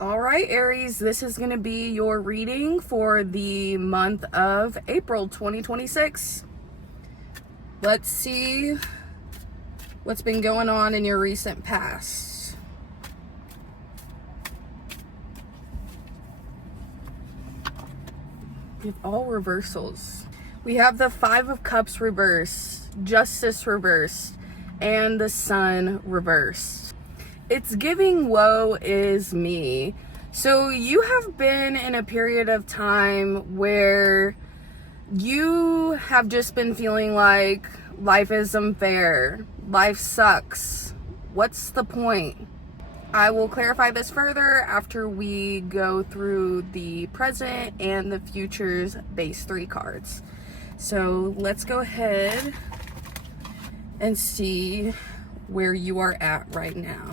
All right, Aries, this is going to be your reading for the month of April 2026. Let's see what's been going on in your recent past. We have all reversals. We have the Five of Cups reversed, Justice reversed, and the Sun reversed. It's giving woe is me. So you have been in a period of time where you have just been feeling like life is unfair, life sucks. What's the point? I will clarify this further after we go through the present and the futures base 3 cards. So let's go ahead and see where you are at right now.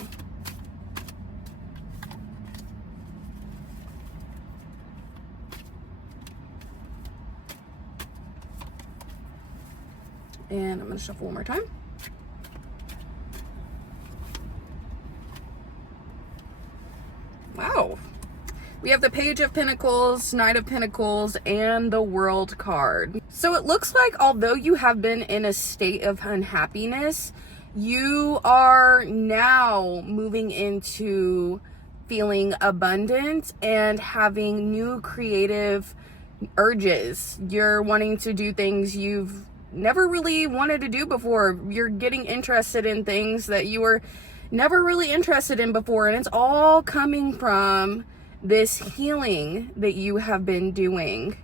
And I'm going to shuffle one more time. Wow. We have the Page of Pentacles, Knight of Pentacles, and the World card. So it looks like although you have been in a state of unhappiness, you are now moving into feeling abundant and having new creative urges. You're wanting to do things you've never really wanted to do before. You're getting interested in things that you were never really interested in before, and it's all coming from this healing that you have been doing.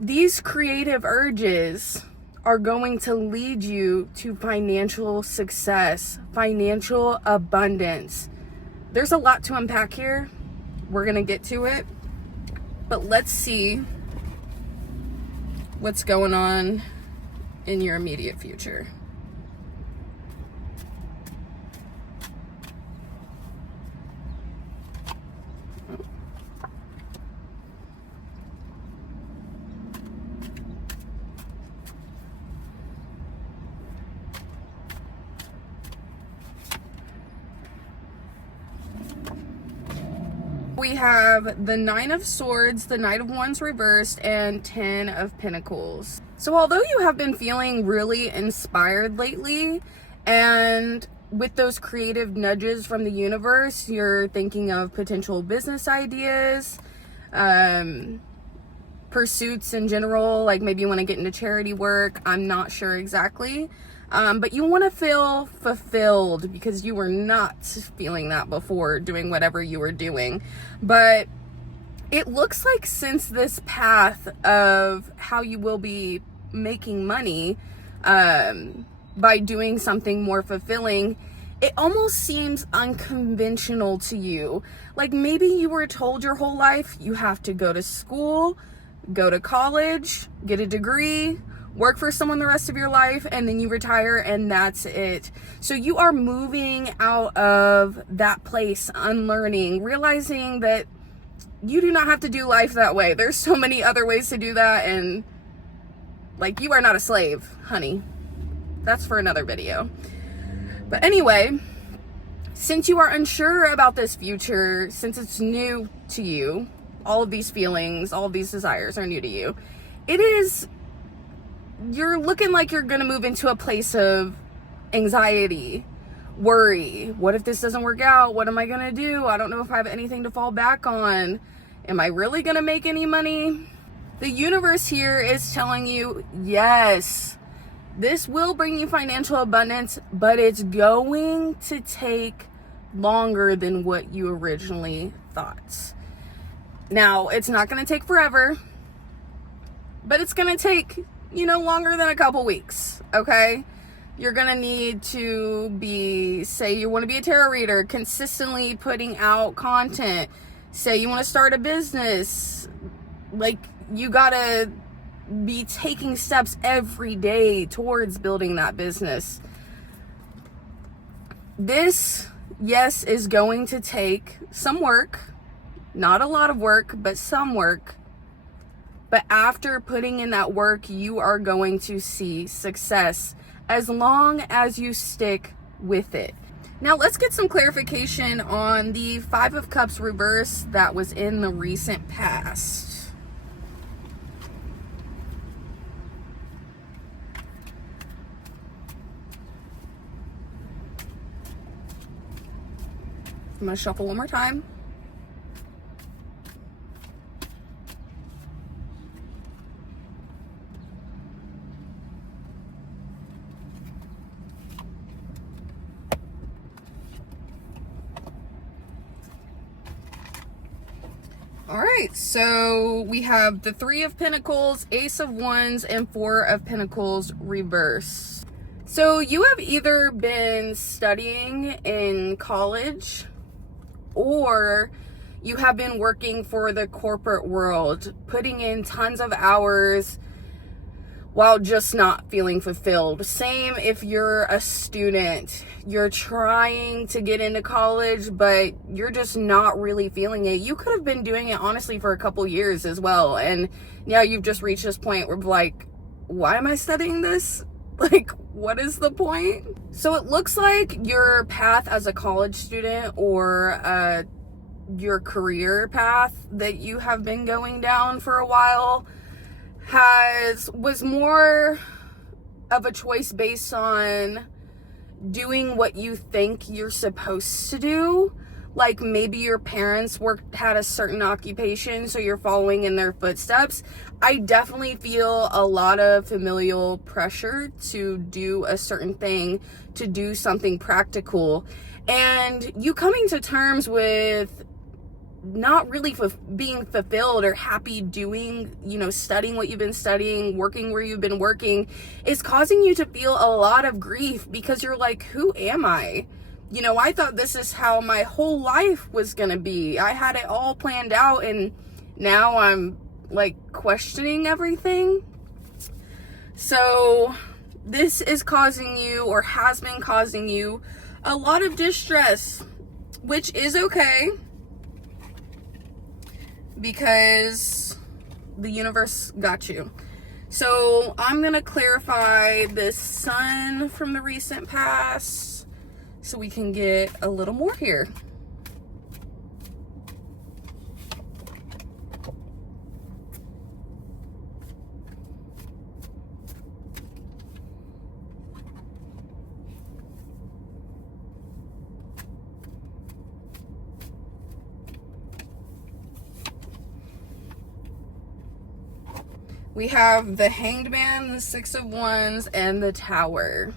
These creative urges are going to lead you to financial success, financial abundance. There's a lot to unpack here. We're gonna get to it, but let's see what's going on in your immediate future. We have the Nine of Swords, the Knight of Wands reversed, and 10 of Pentacles. So although you have been feeling really inspired lately, and with those creative nudges from the universe, you're thinking of potential business ideas, pursuits in general, like maybe you want to get into charity work. I'm not sure exactly. But you want to feel fulfilled because you were not feeling that before doing whatever you were doing. But it looks like since this path of how you will be making money by doing something more fulfilling, it almost seems unconventional to you. Like maybe you were told your whole life you have to go to school, go to college, get a degree, work for someone the rest of your life, and then you retire and that's it. So you are moving out of that place, unlearning, realizing that you do not have to do life that way. There's so many other ways to do that, and like you are not a slave, honey. That's for another video. But anyway, since you are unsure about this future, since it's new to you, all of these feelings, all of these desires are new to you, you're looking like you're going to move into a place of anxiety, worry. What if this doesn't work out? What am I going to do? I don't know if I have anything to fall back on. Am I really going to make any money? The universe here is telling you, yes, this will bring you financial abundance, but it's going to take longer than what you originally thought. Now, it's not going to take forever, but it's going to take longer than a couple weeks, okay? You're gonna need to be, say you want to be a tarot reader, consistently putting out content. Say you want to start a business, like you gotta be taking steps every day towards building that business. This, yes, is going to take some work, not a lot of work, but some work. But after putting in that work, you are going to see success as long as you stick with it. Now let's get some clarification on the Five of Cups reverse that was in the recent past. I'm going to shuffle one more time. All right, so we have the Three of Pentacles, Ace of Wands, and Four of Pentacles reverse. So you have either been studying in college or you have been working for the corporate world, putting in tons of hours while just not feeling fulfilled. Same if you're a student, you're trying to get into college, but you're just not really feeling it. You could have been doing it honestly for a couple years as well. And now you've just reached this point where like, why am I studying this? Like, what is the point? So it looks like your path as a college student or your career path that you have been going down for a while was more of a choice based on doing what you think you're supposed to do. Like maybe your parents had a certain occupation, so you're following in their footsteps. I definitely feel a lot of familial pressure to do a certain thing, to do something practical, and you coming to terms with not really being fulfilled or happy doing, studying what you've been studying, working where you've been working, is causing you to feel a lot of grief because you're like, who am I? I thought this is how my whole life was going to be. I had it all planned out, and now I'm like questioning everything. So this is causing you, or has been causing you, a lot of distress, which is okay, because the universe got you. So I'm going to clarify this Sun from the recent past so we can get a little more here. We have the Hanged Man, the Six of Wands, and the Tower.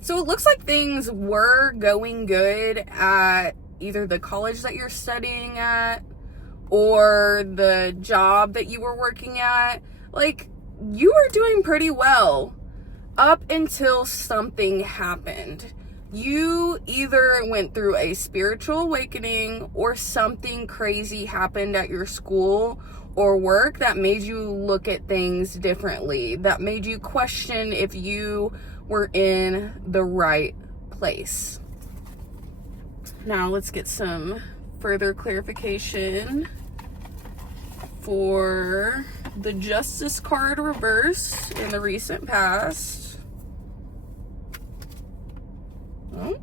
So it looks like things were going good at either the college that you're studying at or the job that you were working at. Like, you were doing pretty well up until something happened. You either went through a spiritual awakening or something crazy happened at your school or work that made you look at things differently, that made you question if you were in the right place. Now let's get some further clarification for the Justice card reverse in the recent past. Oh.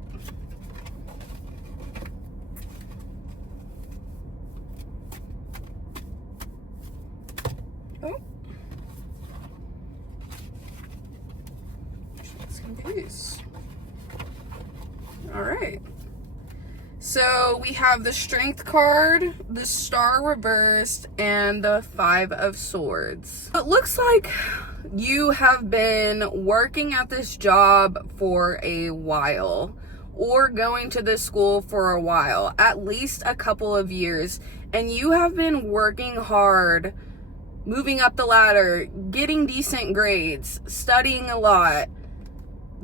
Confused. All right. So we have the Strength card, the Star reversed, and the Five of Swords. It looks like you have been working at this job for a while, or going to this school for a while, at least a couple of years, and you have been working hard, moving up the ladder, getting decent grades, studying a lot,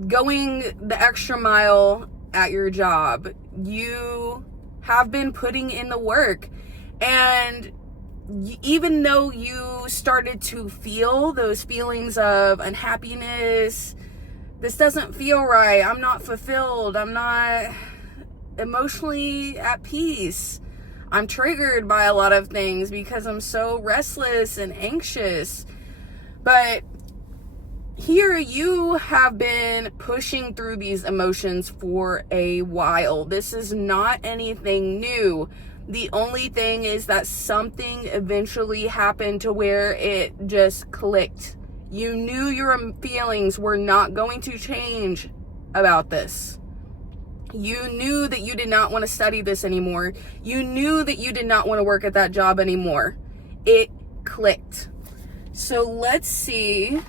going the extra mile at your job. You have been putting in the work, and even though you started to feel those feelings of unhappiness, this doesn't feel right, I'm not fulfilled, I'm not emotionally at peace, I'm triggered by a lot of things because I'm so restless and anxious, but here you have been pushing through these emotions for a while. This is not anything new. The only thing is that something eventually happened to where it just clicked. You knew your feelings were not going to change about this. You knew that you did not want to study this anymore. You knew that you did not want to work at that job anymore. It clicked. So let's see.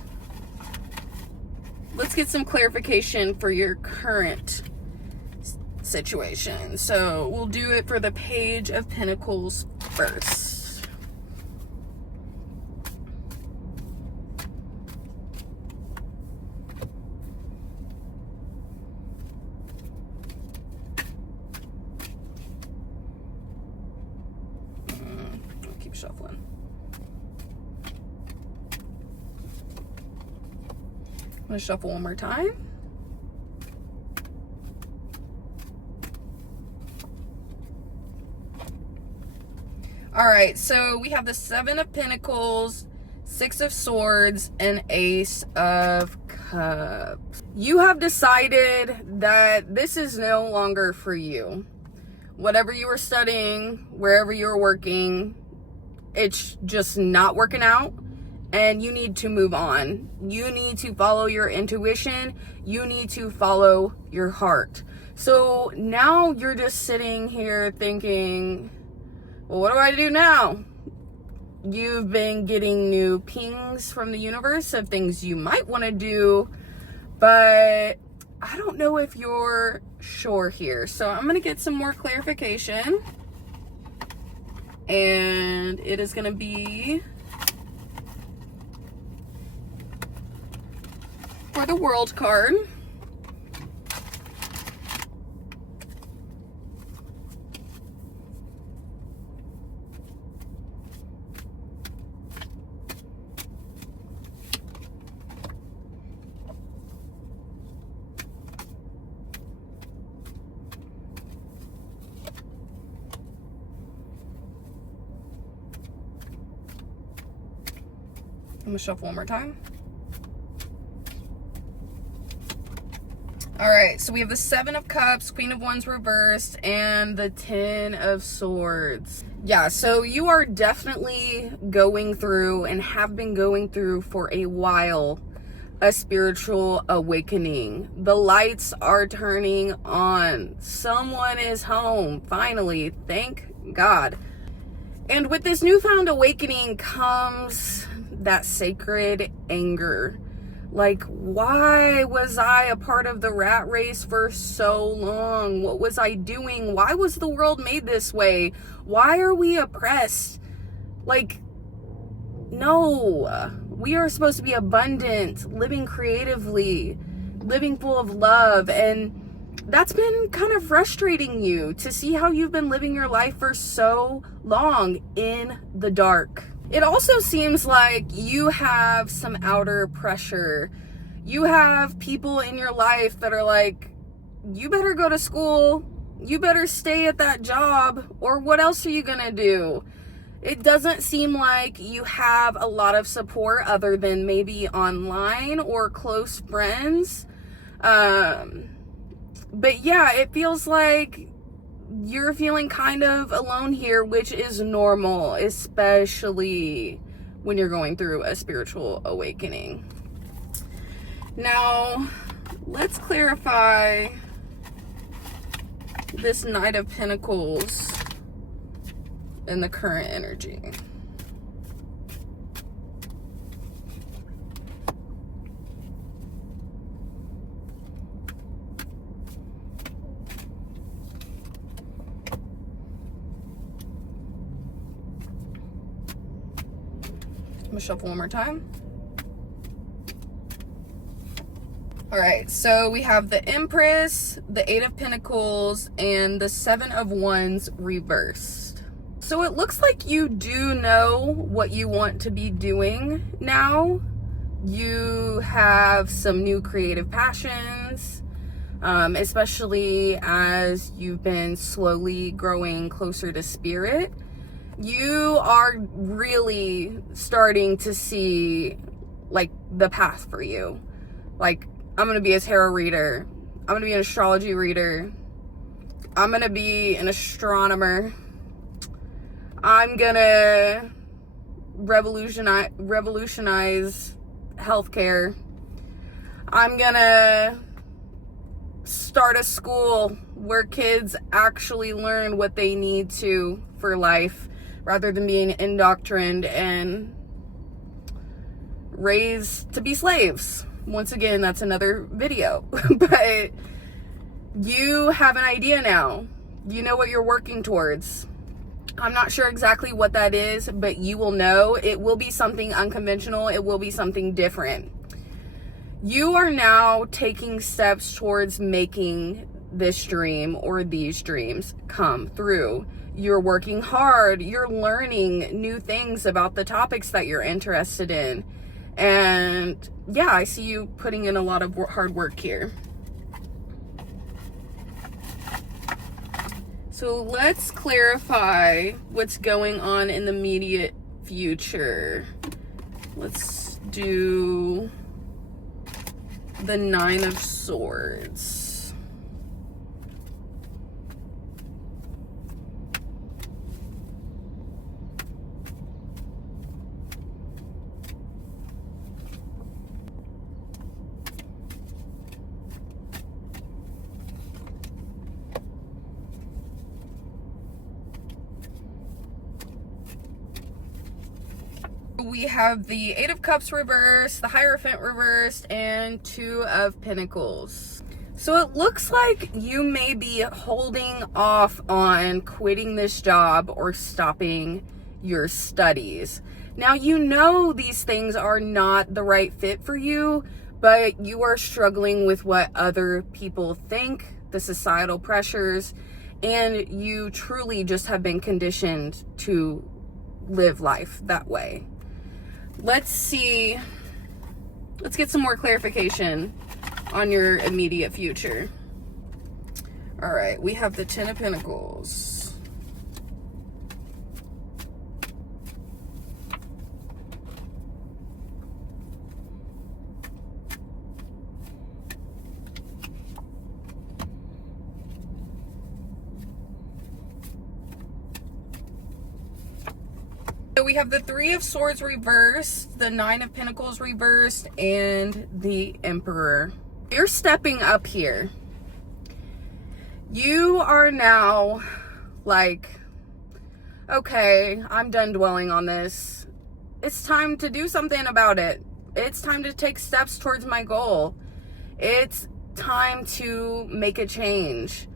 Let's get some clarification for your current situation. So we'll do it for the Page of Pentacles first. I'll keep shuffling. I'm going to shuffle one more time. All right, so we have the Seven of Pentacles, Six of Swords, and Ace of Cups. You have decided that this is no longer for you. Whatever you were studying, wherever you were working, it's just not working out. And you need to move on. You need to follow your intuition. You need to follow your heart. So now you're just sitting here thinking, well, what do I do now? You've been getting new pings from the universe of things you might want to do, but I don't know if you're sure here. So I'm going to get some more clarification. And it is going to be for the World card. I'm gonna shuffle one more time. All right, so we have the Seven of Cups, Queen of Wands reversed, and the Ten of Swords. Yeah, so you are definitely going through and have been going through for a while a spiritual awakening. The lights are turning on. Someone is home, finally. Thank God. And with this newfound awakening comes that sacred anger. Like, why was I a part of the rat race for so long? What was I doing? Why was the world made this way? Why are we oppressed? Like, no, we are supposed to be abundant, living creatively, living full of love. And that's been kind of frustrating you to see how you've been living your life for so long in the dark. It also seems like you have some outer pressure. You have people in your life that are like, you better go to school, you better stay at that job, or what else are you gonna do? It doesn't seem like you have a lot of support other than maybe online or close friends. But yeah, it feels like you're feeling kind of alone here, which is normal, especially when you're going through a spiritual awakening. Now, let's clarify this Knight of Pentacles and the current energy. I'm gonna shuffle one more time. All right, so we have the Empress, the Eight of Pentacles, and the Seven of Wands reversed. So it looks like you do know what you want to be doing now. You have some new creative passions, especially as you've been slowly growing closer to spirit. You are really starting to see like the path for you. Like, I'm going to be a tarot reader. I'm going to be an astrology reader. I'm going to be an astronomer. I'm going to revolutionize healthcare. I'm going to start a school where kids actually learn what they need to for life rather than being indoctrined and raised to be slaves. Once again, that's another video. But you have an idea now. You know what you're working towards. I'm not sure exactly what that is, but you will know. It will be something unconventional. It will be something different. You are now taking steps towards making this dream or these dreams come through. You're working hard. You're learning new things about the topics that you're interested in. And yeah, I see you putting in a lot of hard work here. So let's clarify what's going on in the immediate future. Let's do the Nine of Swords. We have the Eight of Cups reversed, the Hierophant reversed, and Two of Pentacles. So it looks like you may be holding off on quitting this job or stopping your studies. Now, you know these things are not the right fit for you, but you are struggling with what other people think, the societal pressures, and you truly just have been conditioned to live life that way. Let's see. Let's get some more clarification on your immediate future. All right, we have the Ten of Pentacles. So we have the Three of Swords reversed, the Nine of Pentacles reversed, and the Emperor. You're stepping up here. You are now like, okay, I'm done dwelling on this. It's time to do something about it. It's time to take steps towards my goal. It's time to make a change.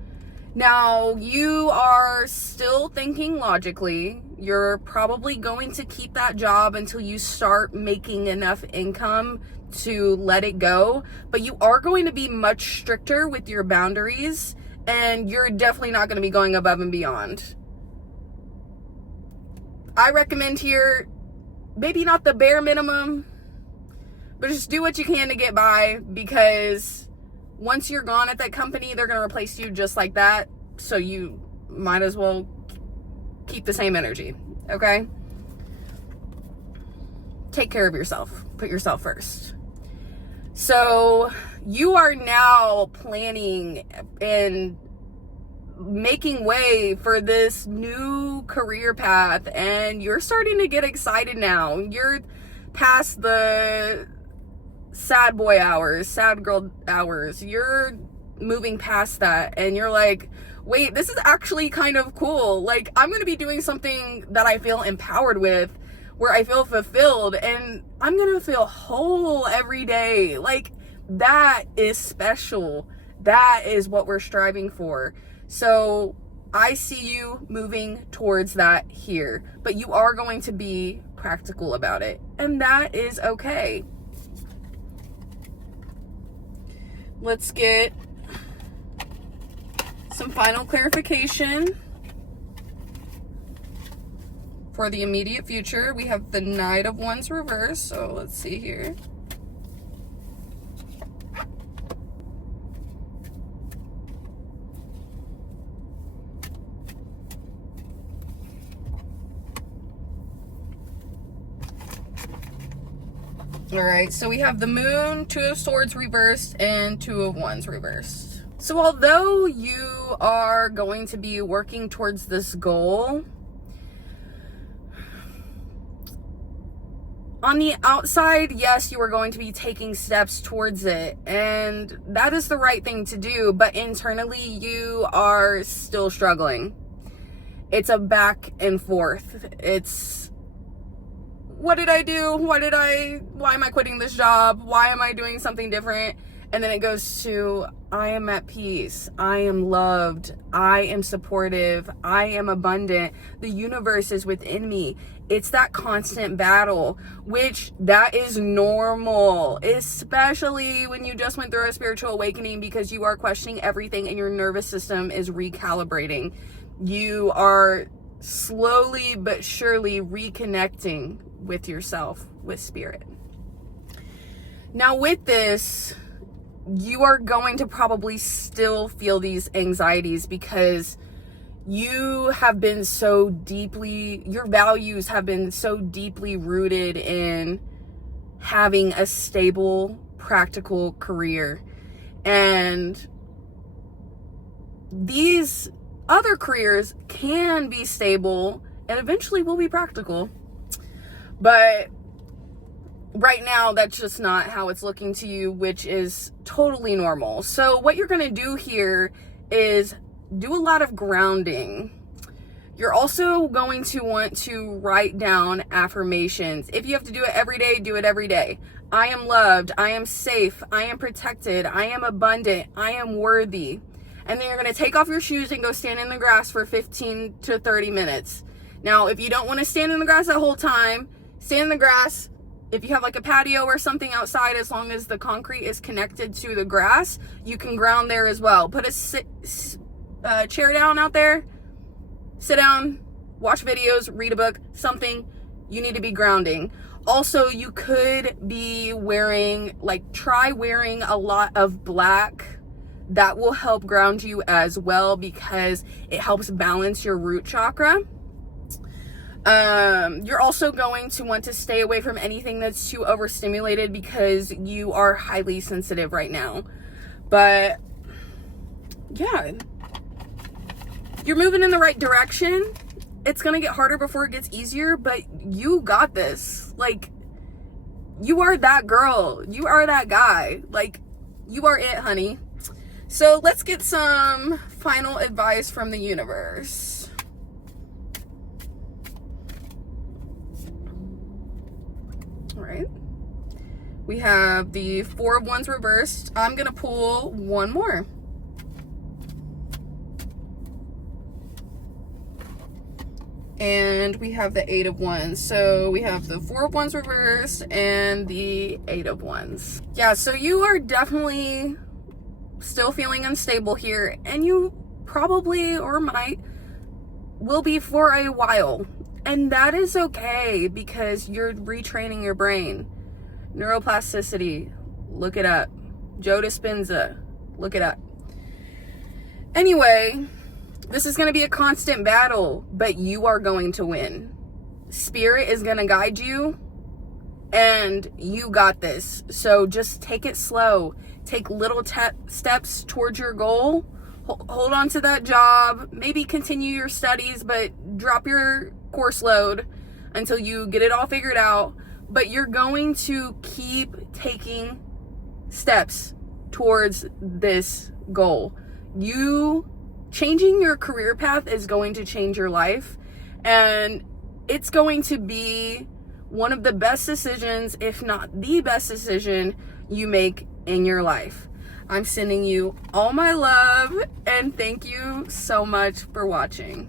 Now, you are still thinking logically. You're probably going to keep that job until you start making enough income to let it go. But you are going to be much stricter with your boundaries, and you're definitely not going to be going above and beyond. I recommend here, maybe not the bare minimum, but just do what you can to get by, because once you're gone at that company, they're going to replace you just like that. So you might as well keep the same energy, okay? Take care of yourself. Put yourself first. So you are now planning and making way for this new career path, and you're starting to get excited now. You're past the sad boy hours, sad girl hours. You're moving past that, and you're like, wait, this is actually kind of cool. Like, I'm going to be doing something that I feel empowered with, where I feel fulfilled, and I'm going to feel whole every day. Like, that is special. That is what we're striving for. So I see you moving towards that here, but you are going to be practical about it, and that is okay. Let's get some final clarification for the immediate future. We have the Knight of Wands reversed, so let's see here. All right, so we have the Moon, Two of Swords reversed, and Two of Wands reversed. So although you are going to be working towards this goal, on the outside, yes, you are going to be taking steps towards it, and that is the right thing to do, but internally you are still struggling. It's a back and forth. It's, what did I do? Why am I quitting this job? Why am I doing something different? And then it goes to, I am at peace. I am loved. I am supportive. I am abundant. The universe is within me. It's that constant battle, which that is normal, especially when you just went through a spiritual awakening, because you are questioning everything and your nervous system is recalibrating. You are slowly but surely reconnecting with yourself, with spirit. Now with this, you are going to probably still feel these anxieties because you have been so deeply, your values have been so deeply rooted in having a stable, practical career. And these other careers can be stable and eventually will be practical. But right now, that's just not how it's looking to you, which is totally normal. So what you're going to do here is do a lot of grounding. You're also going to want to write down affirmations. If you have to do it every day, do it every day. I am loved. I am safe. I am protected. I am abundant. I am worthy. And then you're going to take off your shoes and go stand in the grass for 15 to 30 minutes. Now, if you don't want to stand in the grass that whole time, stand in the grass. If you have like a patio or something outside, as long as the concrete is connected to the grass, you can ground there as well. Put a chair down out there, sit down, watch videos, read a book, something. You need to be grounding. Also, you could be wearing, try wearing a lot of black. That will help ground you as well because it helps balance your root chakra. You're also going to want to stay away from anything that's too overstimulated because you are highly sensitive right now. But yeah, you're moving in the right direction. It's going to get harder before it gets easier, but you got this. You are that girl. You are that guy. You are it, honey. So let's get some final advice from the universe. All right. We have the Four of Wands reversed. I'm going to pull one more. And we have the Eight of Wands. So we have the Four of Wands reversed and the Eight of Wands. Yeah, so you are definitely still feeling unstable here, and you probably or might will be for a while, and that is okay because you're retraining your brain. Neuroplasticity, look it up. Joe Dispenza, look it up. Anyway, this is going to be a constant battle, but you are going to win. Spirit is going to guide you, and you got this. So just take it slow. Take little steps towards your goal. Hold on to that job. Maybe continue your studies, but drop your course load until you get it all figured out. But you're going to keep taking steps towards this goal. You changing your career path is going to change your life, and it's going to be one of the best decisions, if not the best decision you make in your life. I'm sending you all my love, and thank you so much for watching.